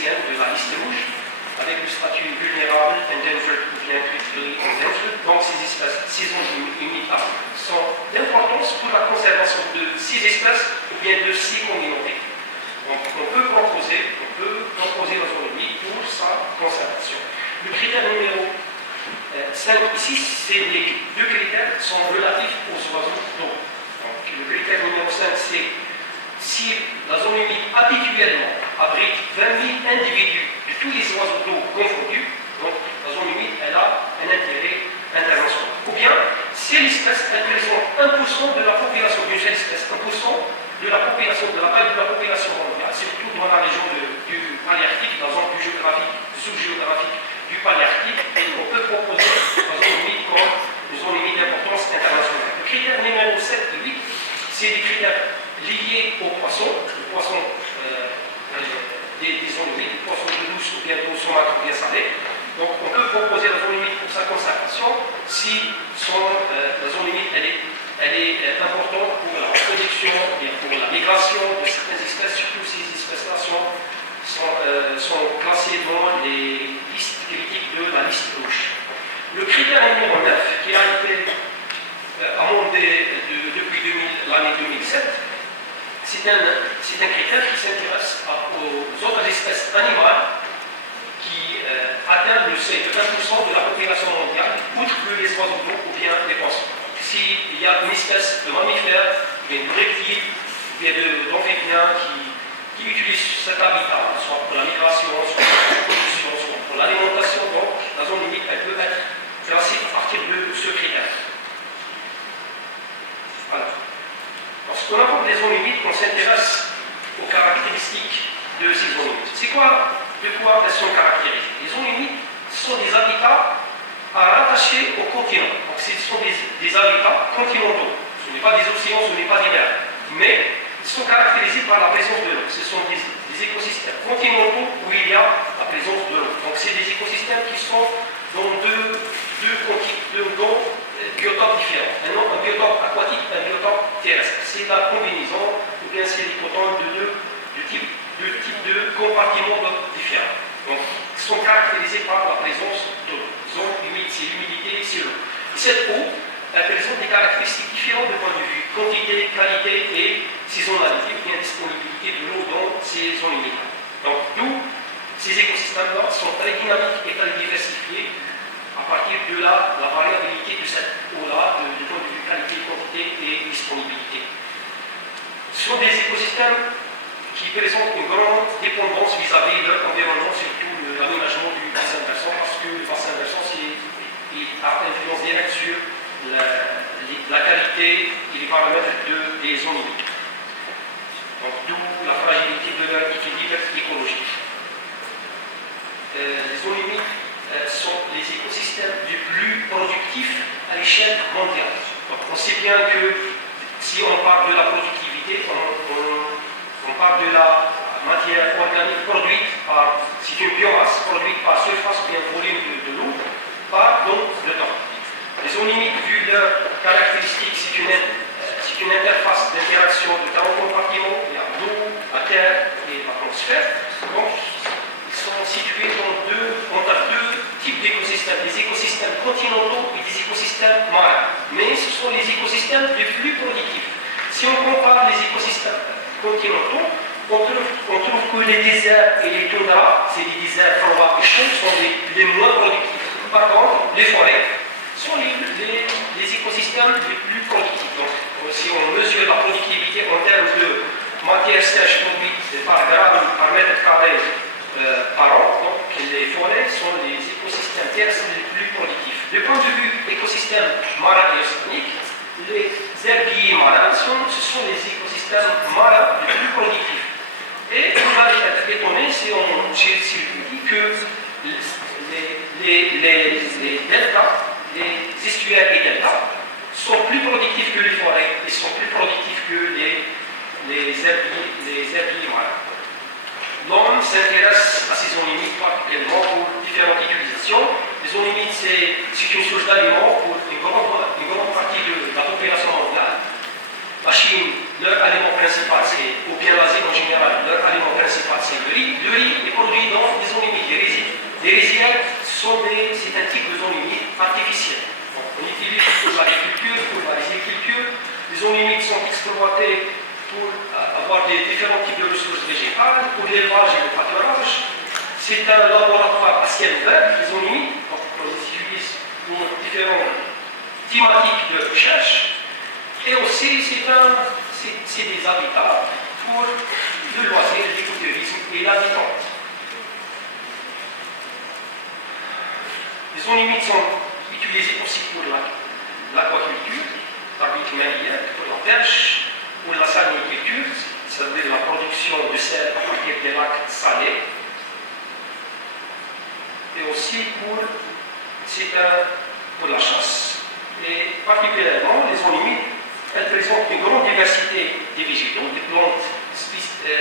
l'IUCN, de la liste rouge, avec le statut vulnérable, endangered ou bien critically endangered. Donc ces espèces saisonnières sont d'importance pour la conservation de ces espèces ou bien de ces communautés. Donc on peut proposer la zone humide pour sa conservation. Le critère numéro 5 ici, c'est les deux critères qui sont relatifs aux oiseaux d'eau. Donc le critère numéro 5, c'est si la zone humide habituellement abrite 20 000 individus de tous les oiseaux d'eau confondus, donc la zone humide elle a un intérêt international. Ou bien, si l'espèce représente 1% de la population d'une seule espèce, 1% de la population, de la taille de la population mondiale, surtout dans la région du Paléarctique, dans la zone sous-géographique du Paléarctique, et on peut proposer la zone humide comme une zone humide d'importance internationale. Le critère numéro 7 et 8, c'est des critères liés aux poissons, les poissons des zones humides, les poissons de douce ou bien d'eau saumâtre ou bien salée. Donc on peut proposer la zone humide pour sa conservation si la zone humide elle est importante pour la reproduction, bien pour la migration de certaines espèces, surtout ces espèces-là sont classées dans les listes critiques de la liste rouge. Le critère numéro 9, qui a été amendé depuis l'année 2007, c'est un critère qui s'intéresse aux autres espèces animales qui atteignent le seuil de 1% de la population mondiale, outre que les oiseaux d'eau ou bien les poissons. S'il y a une espèce de mammifère, ou bien de reptile, ou bien d'amphibiens qui utilisent cet habitat, soit pour la migration, soit pour la reproduction, soit pour l'alimentation, donc la zone humide elle peut être classée à partir de ce critère. Voilà. Lorsqu'on aborde les zones humides, on s'intéresse aux caractéristiques de ces zones humides. De quoi elles sont caractérisées? Les zones humides sont des habitats rattachés au continent. Donc ce sont des habitats continentaux. Ce n'est pas des océans, ce n'est pas des mers. Mais ils sont caractérisés par la présence de l'eau. Ce sont des écosystèmes continentaux où il y a la présence de l'eau. Donc c'est des écosystèmes qui sont dans deux biotopes différents. Un biotope aquatique et un biotope terrestre. C'est la combinaison, ou bien c'est l'hypothèse de deux types de compartiments différents. Donc ils sont caractérisés par la présence d'eau. Zone humide, c'est l'humidité, c'est l'eau. Cette eau, elle présente des caractéristiques différentes de point de vue quantité, qualité et saisonnalité, ou bien disponibilité de l'eau dans ces zones humides. Donc, d'où ces écosystèmes-là sont très dynamiques et très diversifiés à partir de la variabilité de cette eau-là, du point de vue qualité, quantité et disponibilité. Ce sont des écosystèmes qui présentent une grande dépendance vis-à-vis de leur environnement, surtout l'aménagement du bassin versant, parce que le bassin versant a influence directe sur la qualité et les paramètres des zones humides. Donc, d'où la fragilité de leur équilibre écologique. Les zones humides sont les écosystèmes les plus productifs à l'échelle mondiale. Donc, on sait bien que si on parle de la productivité, on parle de la matière organique produite par, c'est une biomasse produite par surface ou bien volume de l'eau, par donc le temps. Les zones humides, vu leurs caractéristiques, c'est une interface d'interaction de 40 compartiments, il y a l'eau, la terre et l'atmosphère. Donc, ils sont situés dans deux types d'écosystèmes, des écosystèmes continentaux et des écosystèmes marins. Mais ce sont les écosystèmes les plus productifs. Si on compare les écosystèmes continentaux, on trouve que les déserts et les toundras, c'est les déserts froids et chauds, sont les moins productifs. Par contre, les forêts sont les écosystèmes les plus productifs. Donc, si on mesure la productivité en termes de matière sèche produite par gramme, par mètre carré par an, donc les forêts sont les écosystèmes terrestres les plus productifs. Du point de vue écosystème marin et océanique, les herbiers marins, ce sont les écosystèmes marins les plus productifs. Et vous allez être étonné si on dit que les deltas, les estuaires et deltas, sont plus productifs que les forêts et sont plus productifs que les herbiers marins. L'homme s'intéresse à ces zones humides particulièrement pour différentes utilisations. Les zones humides, c'est une source d'aliments pour une grande partie de la population mondiale. La Chine, leur aliment principal, ou bien l'Asie en général, leur aliment principal, c'est le riz. Le riz est produit dans c'est un type de zone limite artificielle. Donc, on utilise pour l'agriculture, pour la riziculture. Les zones limites sont exploitées pour avoir des différents types de ressources végétales, pour l'élevage et le pâturage. C'est un laboratoire à ciel ouvert, les zones limites. Donc, on les utilise pour différentes thématiques de recherche. Et aussi, c'est des habitats pour le loisir, l'écotourisme et l'habitat. Les zones limites sont utilisées aussi pour l'aquaculture, l'arbitre marinière, pour la pêche, pour la saliniculture, c'est-à-dire la production de sel à partir des lacs salés, et aussi pour la chasse. Et particulièrement, les zones limites, elles présentent une grande diversité des végétaux, des plantes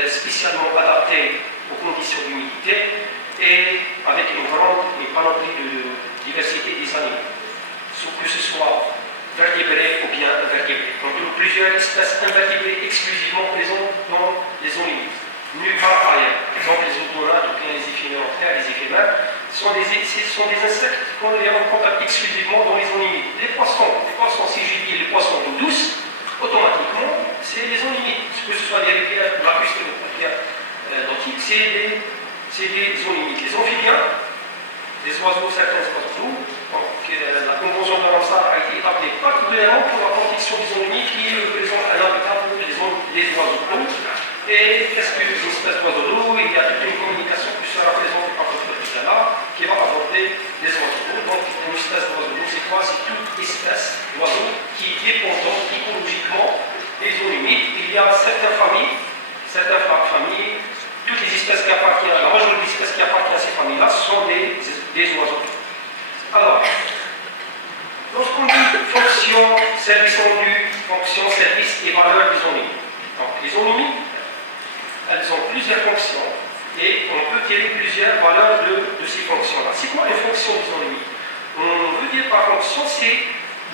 spécialement adaptées aux conditions d'humidité et avec une panoplie de diversité des animaux, que ce soit vertébrés ou bien invertébrés. Donc, il y a plusieurs espèces invertébrées exclusivement présentes dans les zones limites. Nulle part ailleurs. Par exemple, les autonautes ou bien les éphéméroptères, les éphémères, sont des insectes qu'on les rencontre exclusivement dans les zones limites. Les poissons, si je dis les poissons d'eau douce, automatiquement, c'est les zones limites. Que ce soit des rivières, lacustres ou des rivières nautiques, c'est des zones limites. Les amphibiens, les oiseaux, certains oiseaux d'eau, donc la convention de Ramsar a été établie particulièrement pour la protection des zones limites qui représentent un habitat pour les oiseaux d'eau. Et qu'est-ce qu'une espèce d'oiseau d'eau? Il y a toute une communication qui sera présentée par votre professeur là, qui va aborder les oiseaux d'eau. Donc, une espèce d'oiseau d'eau, c'est quoi? C'est toute espèce d'oiseau qui est dépendante écologiquement des zones limites. Il y a certaines familles, toutes les espèces qui appartiennent, la majorité des espèces qui appartiennent à ces familles-là sont des oiseaux d'eau. Alors, lorsqu'on dit fonction, service rendu, fonction, service et valeur des zones limites. Donc, les zones limites, elles ont plusieurs fonctions et on peut tirer plusieurs valeurs de ces fonctions-là. C'est quoi une fonction des zones limites? On veut dire par fonction, c'est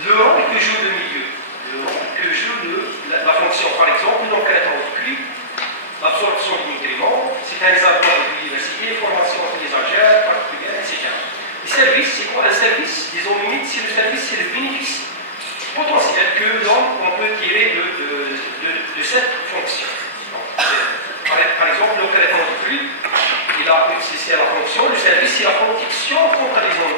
le rôle que joue le milieu, le rôle que joue la fonction. Par exemple, une enquête en pluie, l'absorption des nutriments, c'est un réservoir de biodiversité, formation paysagère, particulière, etc. Les services, c'est quoi un service? Les zones limites, c'est le service, c'est le bénéfice potentiel que l'on peut tirer de cette fonction. Par exemple, le traitement du flux, c'est la fonction, le service, c'est la protection contre les zones